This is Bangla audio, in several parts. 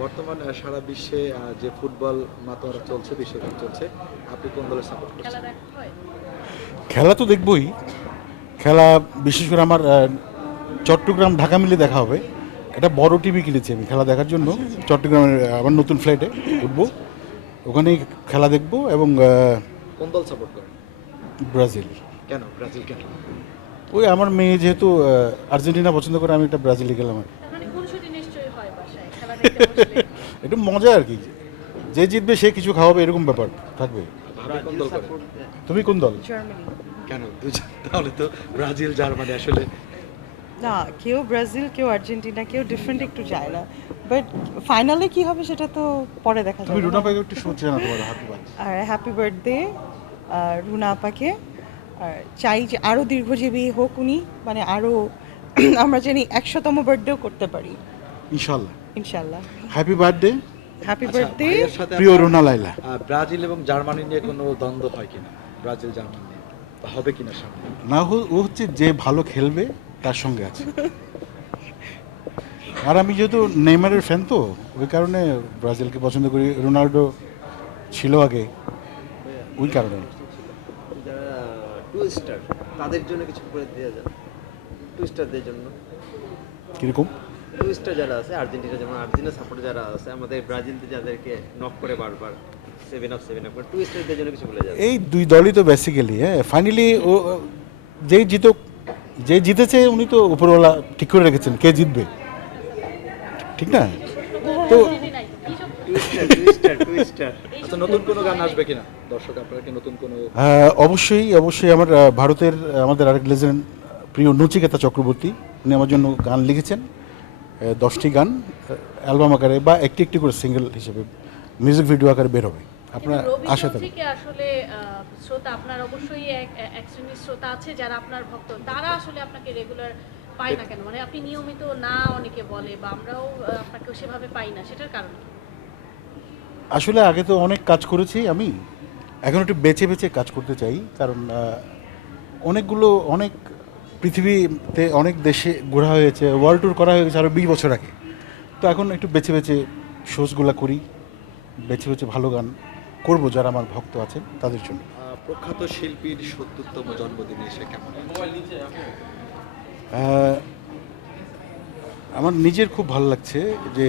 বর্তমান সারা বিশ্বে যে ফুটবল মাতোয়ারা চলছে বিশ্বকাপ চলছে আপনি কোন দলের সাপোর্ট করছেন? খেলা তো দেখবই। খেলা বিশেষ করে আমার চট্টগ্রাম ঢাকা মিলে দেখা হবে। এটা বড় টিভি কিনেছি আমি খেলা দেখার জন্য। চট্টগ্রামের আমার নতুন ফ্লাইটে উঠবো। ওখানেই খেলা দেখব এবং কোন দল সাপোর্ট করেন? ব্রাজিল। কেন? ব্রাজিল কেন? ওই আমার মেয়ে যেহেতু আর্জেন্টিনা পছন্দ করে আমি একটা ব্রাজিলে গেলাম আর একটু মজা আর কি। যে জিতবে সে কিছু খাওয়াবে এরকম ব্যাপার থাকবে। তুমি কোন দল? জার্মানি। কেন? তাহলে তো ব্রাজিল জার্মানি আসলে। না কেউ ব্রাজিল কেউ আর্জেন্টিনা কেউ ডিফারেন্ট একটু যায় না। বাট ফাইনালে কি হবে সেটা তো পরে দেখা তুমি যাবে। রুনা ভাইকে একটু শুনছে জানাতে পারো হাতে পারে আর হ্যাপি বার্থডে রুনা আপাকে। আর চাই যে আরও দীর্ঘজীবী হোক উনি মানে আরও আমরা জানি একশোতম বার্থডেও করতে পারি। ইনশাল্লাহ ইনশাল্লাহ হ্যাপি বার্থডে হ্যাপি বার্থডে সাথে প্রিয় রুনা লাইলা ব্রাজিল এবং জার্মানি নিয়ে কোনো দ্বন্দ্ব হয় কিনা? ব্রাজিল জার্মানি হবে কিনা সামনে? না হো- ও হচ্ছে যে ভালো খেলবে তার সঙ্গে আছে। আর আমি যেহেতু নেইমারের ফ্যান তো ওই কারণে ব্রাজিলকে পছন্দ করি। রোনাল্ডো ছিল আগে ওই কারণে। যারা টু স্টার তাদের জন্য কিছু করে দেওয়া যায় টু স্টারদের জন্য। কীরকম? টু স্টার যারা আছে আর্জেন্টিনা যেমন আর্জেন্টিনা সাপোর্ট যারা আছে আমাদের ব্রাজিলতে যাদেরকে নক করে বারবার সেভেন আপ সেভেন আপ করে জন্য কিছু বলে যাবে। এই দুই দলই তো বেসিক্যালি হ্যাঁ ফাইনালি ও যেই জিতুক যে জিতেছে উনি তো উপরওয়ালা ঠিক করে রেখেছেন কে জিতবে? ঠিক না? তো আচ্ছা নতুন কোনো গান আসবে কিনা? দর্শক আপনারা কি নতুন কোনো আহ, অবশ্যই অবশ্যই আমার ভারতের আমাদের আরেক লেজেন্ড প্রিয় নচিকেতা চক্রবর্তী উনি আমার জন্য গান লিখেছেন। দশটি গান অ্যালবাম আকারে বা একটি একটি করে সিঙ্গেল হিসেবে মিউজিক ভিডিও আকারে বের হবে। আপনারা আশা করেন আসলে শ্রোতা আপনার অবশ্যই এক এক শ্রেণির শ্রোতা আছে যারা আপনার ভক্ত। তারা আসলে আপনাকে রেগুলার পায় না কেন? মানে আপনি নিয়মিত না অনেকে বলে বা আমরাও আপনাকে সেভাবে পাই না সেটার কারণ আসলে আগে তো অনেক কাজ করেছি আমি। এখন একটু বেছে বেছে কাজ করতে চাই কারণ অনেকগুলো অনেক পৃথিবীতে অনেক দেশে ঘোরা হয়েছে ওয়ার্ল্ড ট্যুর করা হয়ে গেছে আরও বিশ বছর আগে। তো এখন একটু বেছে বেছে শোজগুলো করি বেছে বেছে ভালো গান করব যারা আমার ভক্ত আছেন তাদের জন্য। প্রখ্যাত শিল্পীর সত্তরতম জন্মদিনে এসে কেমন আমার নিজের খুব ভালো লাগছে যে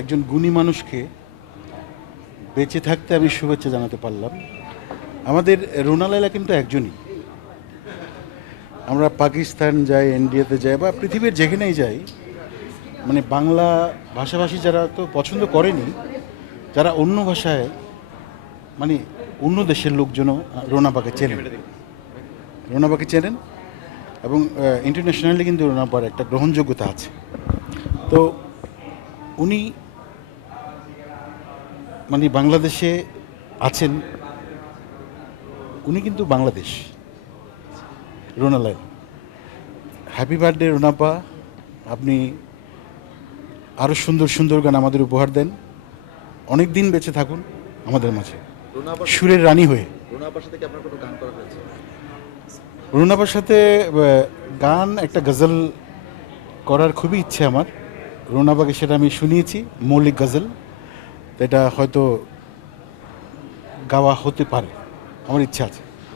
একজন গুণী মানুষকে বেঁচে থাকতে আমি শুভেচ্ছা জানাতে পারলাম। আমাদের রোনালাইলা কিন্তু একজনই। আমরা পাকিস্তান যাই ইন্ডিয়াতে যাই বা পৃথিবীর যেখানেই যাই মানে বাংলা ভাষাভাষী যারা তো পছন্দ করেনি, যারা অন্য ভাষায় মানে অন্য দেশের লোকজনও রোনাপাকে চেনেন। রোনাপাকে চেনেন এবং ইন্টারন্যাশনালি কিন্তু রোনাপার একটা গ্রহণযোগ্যতা আছে। তো উনি মানে বাংলাদেশে আছেন, উনি কিন্তু বাংলাদেশ। রোনালাই। হ্যাপি বার্থডে রোনাপা। আপনি আরও সুন্দর সুন্দর গান আমাদের উপহার দেন। অনেক দিন বেঁচে থাকুন আমাদের মাঝে। সুরের রানী হয়ে। রুনাবার সাথে গান একটা গজল করার খুবই ইচ্ছে আমার। রুনাবাকে সেটা আমি শুনিয়েছি মৌলিক গজল। এটা হয়তো গাওয়া হতে পারে। আমার ইচ্ছা আছে।